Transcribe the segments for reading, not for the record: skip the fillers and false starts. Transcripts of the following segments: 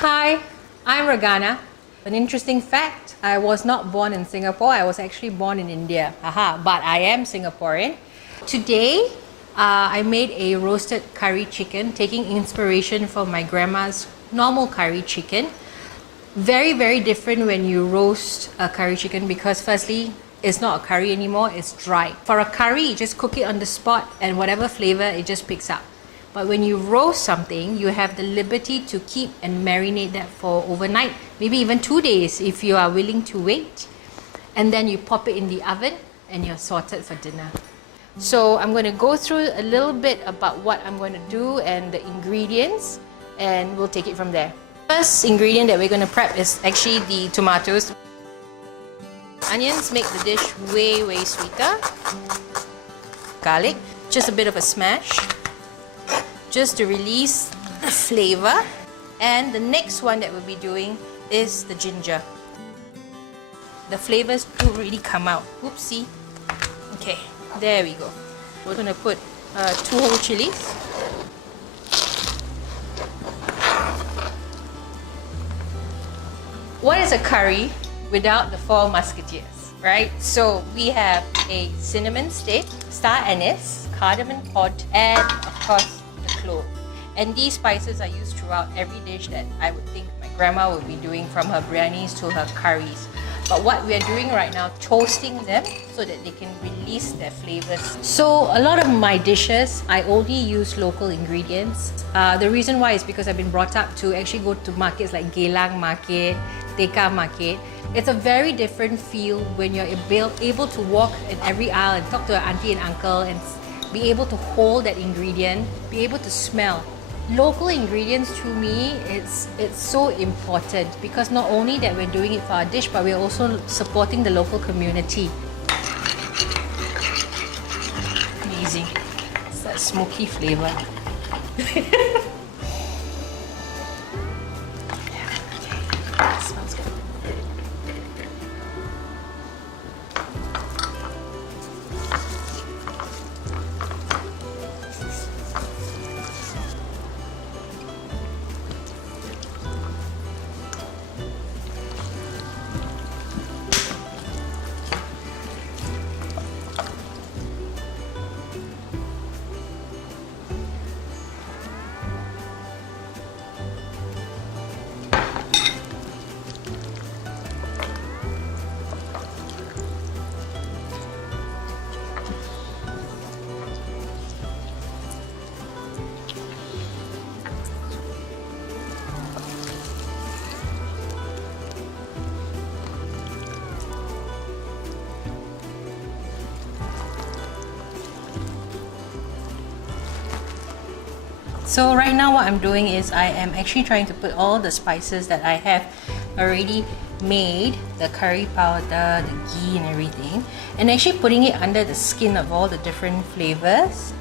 Hi, I'm Regana. An interesting fact, I was not born in Singapore, I was actually born in India. Haha, but I am Singaporean. Today, I made a roasted curry chicken, taking inspiration from my grandma's normal curry chicken. Very, very different when you roast a curry chicken because firstly, it's not a curry anymore, it's dry. For a curry, you just cook it on the spot and whatever flavor, it just picks up. But when you roast something, you have the liberty to keep and marinate that for overnight, maybe even 2 days if you are willing to wait. And then you pop it in the oven and you're sorted for dinner. So I'm going to go through a little bit about what I'm going to do and the ingredients, and we'll take it from there. First ingredient that we're going to prep is actually the tomatoes. Onions make the dish way, way sweeter. Garlic, just a bit of a smash, just to release the flavor. And the next one that we'll be doing is the ginger. The flavors do really come out. Oopsie. Okay, there we go. We're going to put 2 whole chilies. What is a curry without the 4 musketeers, right? So we have a cinnamon stick, star anise, cardamom pod, and of course the clove. And these spices are used throughout every dish that I would think my grandma would be doing, from her biryanis to her curries. But what we are doing right now, toasting them so that they can release their flavors. So a lot of my dishes, I only use local ingredients. The reason why is because I've been brought up to actually go to markets like Geylang Market, Tekka Market. It's a very different feel when you're able to walk in every aisle and talk to an auntie and uncle and be able to hold that ingredient, be able to smell. Local ingredients, to me, it's so important because not only that we're doing it for our dish, but we're also supporting the local community. Amazing. It's that smoky flavor. Smells good. So right now what I'm doing is I am actually trying to put all the spices that I have already made, the curry powder, the ghee and everything, and actually putting it under the skin of all the different flavors.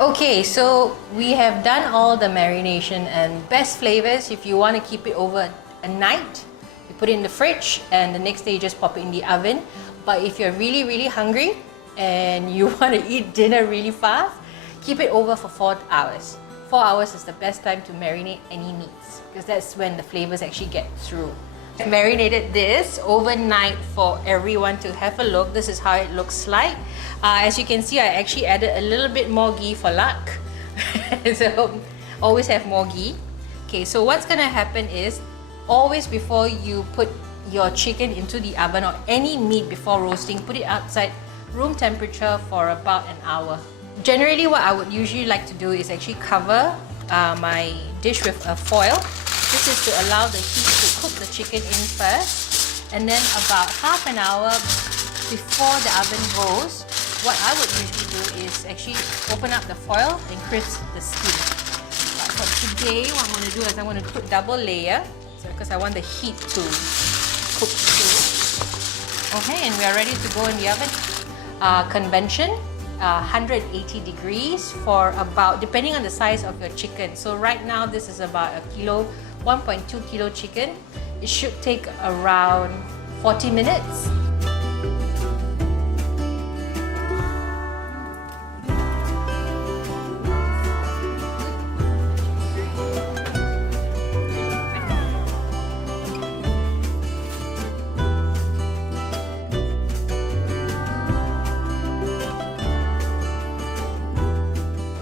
Okay, so we have done all the marination, and best flavors, if you want to keep it over a night, you put it in the fridge and the next day you just pop it in the oven. But if you're really, really hungry and you want to eat dinner really fast, keep it over for 4 hours. 4 hours is the best time to marinate any meats because that's when the flavors actually get through. I marinated this overnight for everyone to have a look. This is how it looks like. As you can see, I actually added a little bit more ghee for luck. So always have more ghee. Okay, so what's gonna happen is always before you put your chicken into the oven or any meat before roasting, put it outside room temperature for about an hour. Generally, what I would usually like to do is actually cover my dish with a foil. This is to allow the heat to cook the chicken in first, and then about half an hour before the oven goes, what I would usually do is actually open up the foil and crisp the skin. But for today, what I'm going to do is I'm going to put double layer because I want the heat to cook through. Okay, and we are ready to go in the oven. Convention, 180 degrees for about, depending on the size of your chicken. So right now this is about 1.2 kilo chicken. It should take around 40 minutes.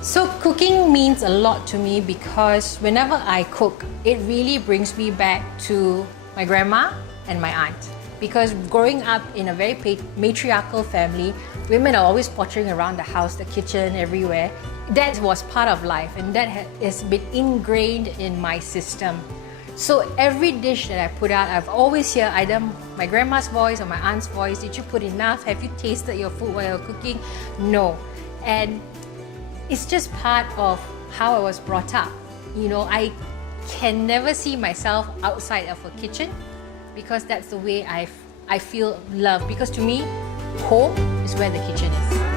So cooking means a lot to me because whenever I cook, it really brings me back to my grandma and my aunt. Because growing up in a very matriarchal family, women are always pottering around the house, the kitchen, everywhere. That was part of life, and that has been ingrained in my system. So every dish that I put out, I've always heard either my grandma's voice or my aunt's voice. Did you put enough? Have you tasted your food while you're cooking? No. And it's just part of how I was brought up. You know, I can never see myself outside of a kitchen because that's the way I feel love. Because to me, home is where the kitchen is.